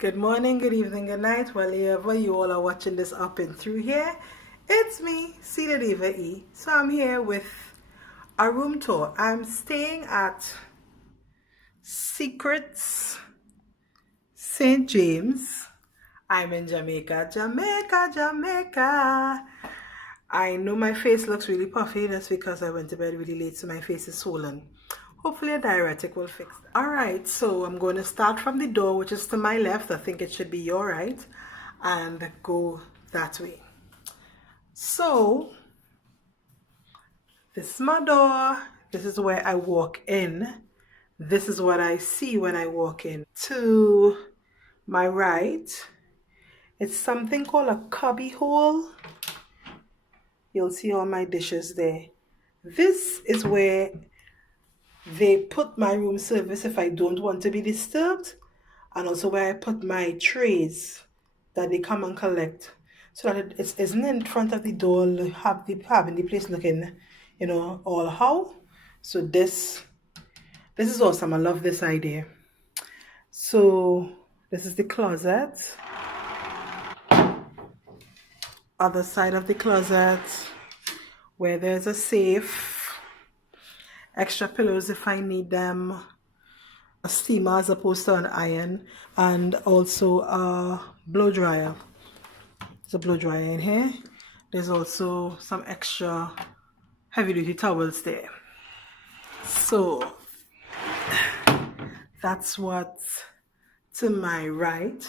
Good morning, good evening, good night, wherever you all are watching this up and through here. It's me, Cedar Diva E. So I'm here with a room tour. I'm staying at Secrets St. James. I'm in Jamaica, Jamaica. I know my face looks really puffy. That's because I went to bed really late, so my face is swollen. Hopefully a diuretic will fix that. Alright, so I'm going to start from the door, which is to my left. I think it should be your right. And go that way. So, this is my door. This is where I walk in. This is what I see when I walk in. To my right, it's something called a cubby hole. You'll see all my dishes there. This is where they put my room service if I don't want to be disturbed, and also where I put my trays that they come and collect, so that it isn't in front of the door having the place looking, all how. So this is awesome. I love this idea. So this is the closet. Other side of the closet where there's a safe. Extra pillows if I need them, a steamer as opposed to an iron, and also a blow dryer. There's a blow dryer in here. There's also some extra heavy duty towels there. So that's what's to my right.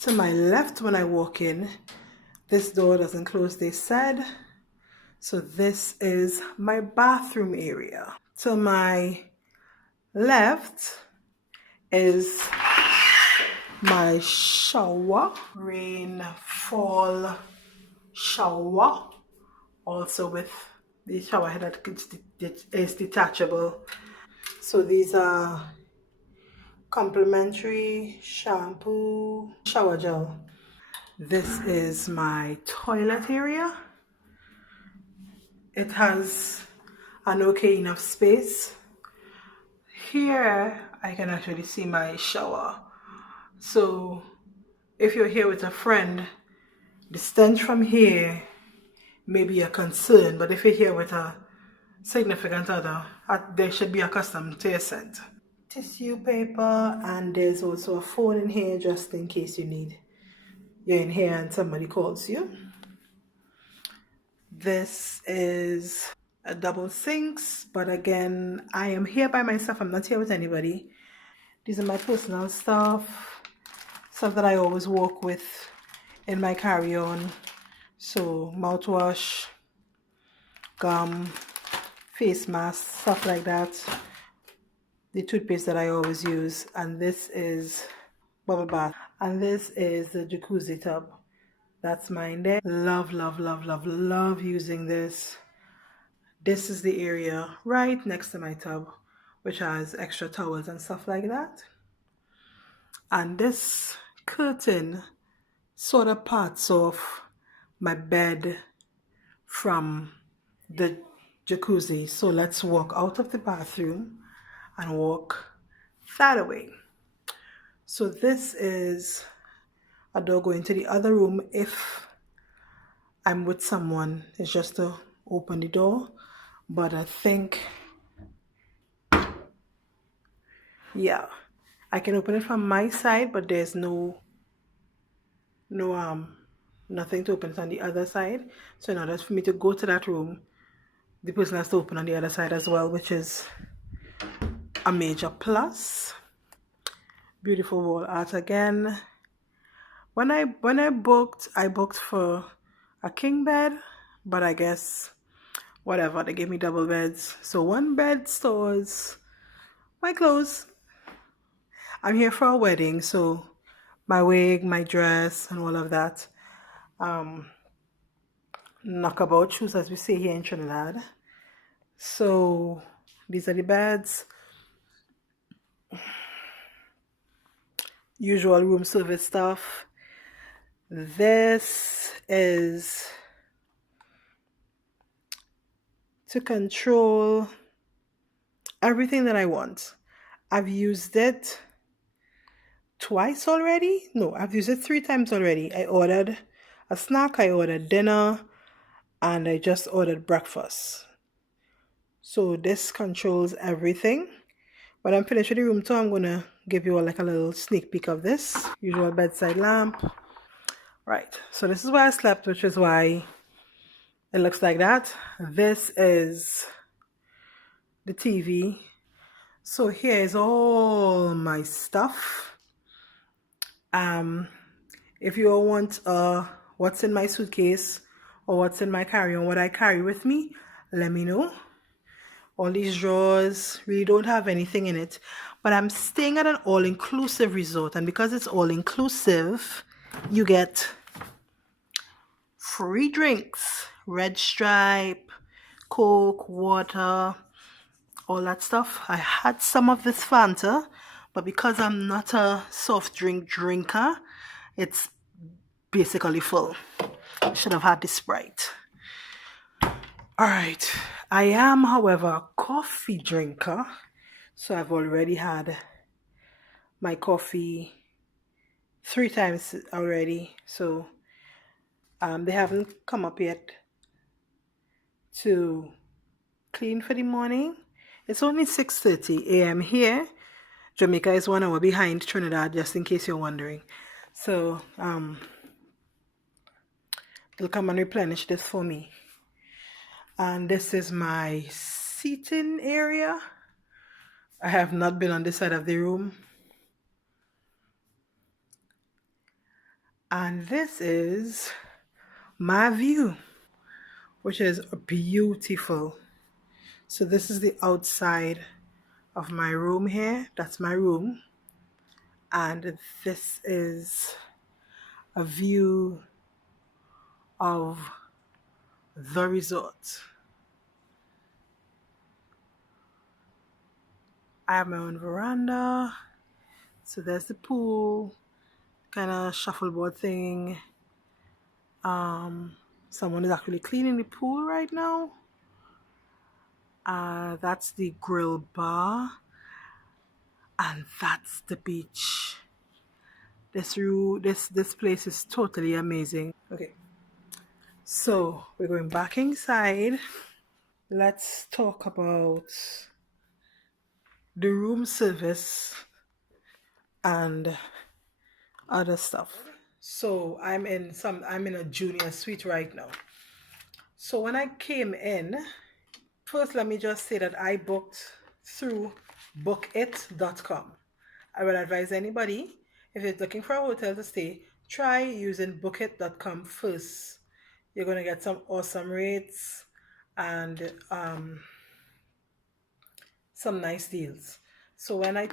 To my left, when I walk in, this door doesn't close, they said. So this is my bathroom area. To my left is my shower, rainfall shower, also with the shower head that is detachable. So these are complimentary shampoo, shower gel. This is my toilet area. It has an okay enough space. Here I can actually see my shower. So if you're here with a friend, the stench from here may be a concern, but if you're here with a significant other, they should be accustomed to your scent. Tissue paper, and there's also a phone in here just in case you're in here and somebody calls you. This is a double sinks, but again, I am here by myself. I'm not here with anybody. These are my personal stuff that I always walk with in my carry-on. So mouthwash, gum, face mask, stuff like that. The toothpaste that I always use. And this is bubble bath. And this is the Jacuzzi Tub. That's mine there. Love, love, love, love, love using this. This is the area right next to my tub, which has extra towels and stuff like that. And this curtain sort of parts off my bed from the jacuzzi. So let's walk out of the bathroom and walk that way. So this is a door going to the other room if I'm with someone. It's just to open the door. But I think, yeah, I can open it from my side, but there's nothing to open it on the other side. So in order for me to go to that room, the person has to open on the other side as well, which is a major plus. Beautiful wall art again. When I booked for a king bed, but I guess whatever, they gave me double beds. So one bed stores my clothes. I'm here for a wedding, so my wig, my dress, and all of that. Knockabout shoes, as we say here in Trinidad. So these are the beds. Usual room service stuff. This is to control everything that I want. I've used it twice already. No, I've used it 3 times already. I ordered a snack, I ordered dinner, and I just ordered breakfast. So this controls everything. When I'm finished with the room tour, I'm gonna give you all like a little sneak peek of this. Usual bedside lamp. Right, so this is where I slept, which is why it looks like that. This is the TV. So here is all my stuff. If you all want what's in my suitcase or what's in my carry-on, what I carry with me, let me know. All these drawers really don't have anything in it, but I'm staying at an all-inclusive resort, and because it's all-inclusive, you get free drinks, Red Stripe, Coke, water, all that stuff. I had some of this Fanta, but because I'm not a soft drink drinker, it's basically full. I should have had the Sprite. Alright, I am, however, a coffee drinker, so I've already had my coffee 3 times already, so they haven't come up yet to clean for the morning. It's only 6:30 a.m. here. Jamaica is 1 hour behind Trinidad, just in case you're wondering. So they'll come and replenish this for me. And this is my seating area. I have not been on this side of the room. And this is my view, which is beautiful. So this is the outside of my room here. That's my room. And this is a view of the resort. I have my own veranda. So there's the pool, kind of shuffleboard thing. Someone is actually cleaning the pool right now. That's the grill bar. And that's the beach. This place is totally amazing. Okay. So we're going back inside. Let's talk about the room service and other stuff. So I'm in a junior suite right now. So when I came in, first let me just say that I booked through bookit.com. I would advise anybody, if you're looking for a hotel to stay, try using bookit.com first. You're going to get some awesome rates and some nice deals. So when I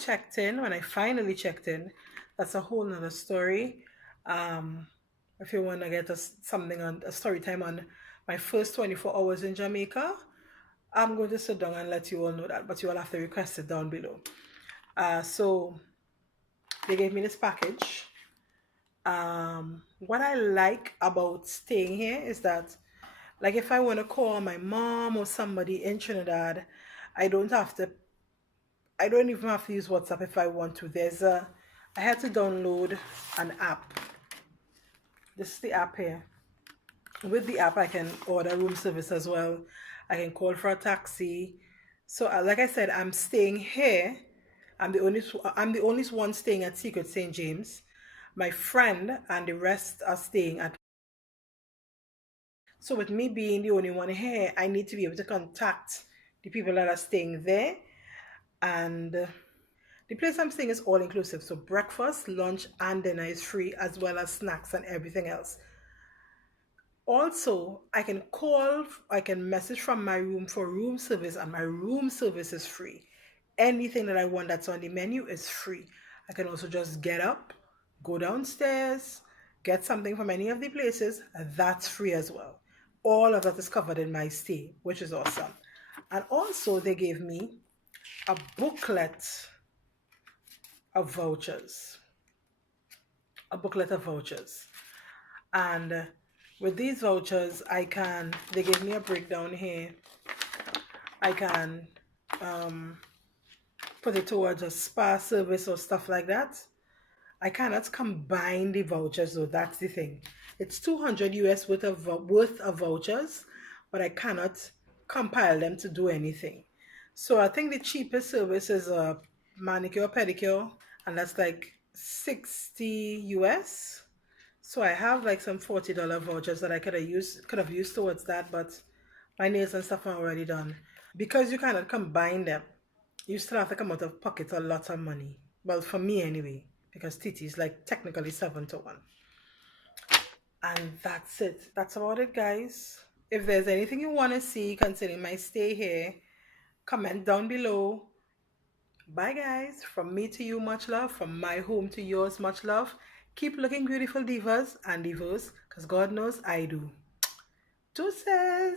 finally checked in, that's a whole nother story. If you want to get something on a story time on my first 24 hours in Jamaica, I'm going to sit down and let you all know that, but you all have to request it down below. So they gave me this package. What I like about staying here is that, like, if I want to call my mom or somebody in Trinidad, I don't even have to use WhatsApp if I want to. I had to download an app. This is the app here. With the app, I can order room service as well. I can call for a taxi. So, like I said, I'm staying here. I'm the only one staying at Secret St. James. My friend and the rest are staying at. So with me being the only one here, I need to be able to contact the people that are staying there. And the place I'm staying is all inclusive. So breakfast, lunch, and dinner is free, as well as snacks and everything else. Also, I can message from my room for room service, and my room service is free. Anything that I want that's on the menu is free. I can also just get up, go downstairs, get something from any of the places, and that's free as well. All of that is covered in my stay, which is awesome. And also they gave me a booklet of vouchers. And with these vouchers, they gave me a breakdown here. I can put it towards a spa service or stuff like that. I cannot combine the vouchers though. That's the thing. It's 200 US worth of vouchers, but I cannot compile them to do anything. So I think the cheapest service is a manicure pedicure, and that's like 60 US. So I have like some $40 vouchers that I could have used towards that, but my nails and stuff are already done. Because you cannot combine them, you still have to come out of pocket a lot of money. Well, for me anyway, because TT is like technically 7 to 1. And that's it. That's about it, guys. If there's anything you want to see concerning my stay here, comment down below. Bye, guys. From me to you, much love. From my home to yours, much love. Keep looking beautiful, divas and divos, because God knows I do. Deuces.